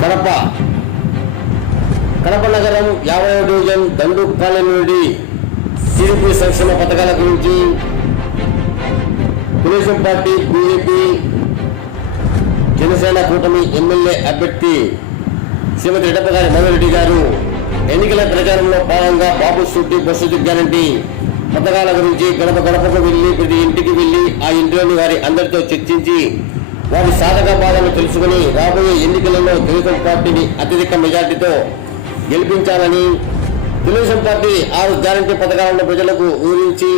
కడప. కడప నగరం యాభై division Dandu colony నుండి టీడీపీ సంక్షేమ పథకాల గురించి తెలుగుదేశం పార్టీ బీజేపీ జనసేన కూటమి ఎమ్మెల్యే అభ్యర్థి శ్రీమతి రెడ్డప్ప గారి మధురెడ్డి గారు ఎన్నికల ప్రచారంలో భాగంగా బాబు షూటీ బస్సు గ్యారంటీ పథకాల గురించి గడప గడపకు వెళ్ళి ప్రతి ఇంటికి వెళ్ళి ఆ ఇంటిలోని వారి అందరితో చర్చించి వారి సాధక బాధలు తెలుసుకుని రాబోయే ఎన్నికలలో తెలుగుదేశం పార్టీని అత్యధిక మెజార్టీతో గెలిపించాలని తెలుగుదేశం పార్టీ ఆరు గ్యారంటీ పథకాలను ప్రజలకు వివరించి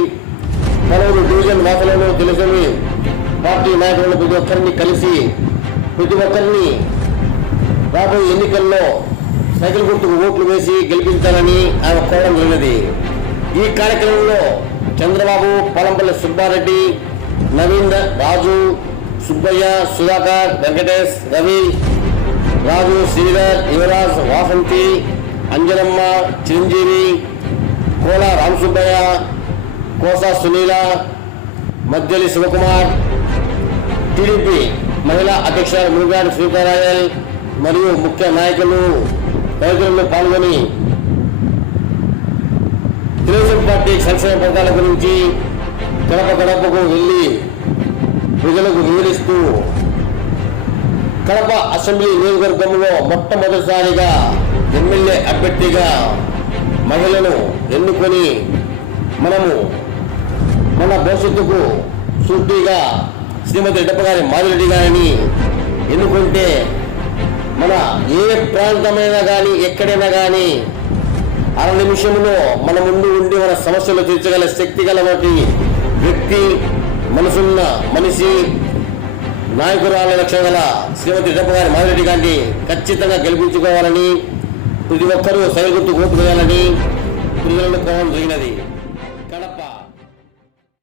పలువురు డివిజన్ వాసులను తెలుసుకుని పార్టీ నాయకులను ప్రతి ఒక్కరిని కలిసి ప్రతి ఒక్కరిని రాబోయే ఎన్నికల్లో సైకిల్ గుర్తుకు ఓట్లు వేసి గెలిపించాలని ఆయన కోరడం జరిగినది. ఈ కార్యక్రమంలో చంద్రబాబు పొలంపల్లి సుబ్బారెడ్డి నవీన్ రాజు సుబ్బయ్య సుధాకర్ వెంకటేష్ రవి రాజు శ్రీధర్ యువరాజ్ వాసంతి అంజనమ్మ చిరంజీవి కోల రామసుబ్బయ్య కోసా సునీల మధ్యలి శివకుమార్ టీడీపీ మహిళా అధ్యక్షురాలు మురుగాడి శ్రీకారాయల్ మరియు ముఖ్య నాయకులు తదితరులు పాల్గొని తెలుగుదేశం పార్టీ సంక్షేమ పథకాల గురించి గడప గడపకు వెళ్ళి ప్రజలకు వివరిస్తూ కడప అసెంబ్లీ నియోజకవర్గంలో మొట్టమొదటిసారిగా ఎమ్మెల్యే అభ్యర్థిగా మహిళను ఎన్నుకొని మనము మన భవిష్యత్తుకు సూటిగా శ్రీమతి రెడ్డప్ప మాదిరెడ్డి గారిని ఎన్నుకుంటే మన ఏ ప్రాంతమైనా కానీ ఎక్కడైనా కానీ అర నిమిషంలో మన ముందు ఉండి మన సమస్యలు తీర్చగల శక్తి గలవంటి వ్యక్తి మనసున్న మనిషి నాయకురాల లక్ష్యం గల శ్రీమతి రెడ్డప్ప గారి మాదిరెడ్డి గారిని ఖచ్చితంగా గెలిపించుకోవాలని ప్రతి ఒక్కరూ సరిగుర్తు ఓటు వేయాలని ప్రజలను కోవడం జరిగినది.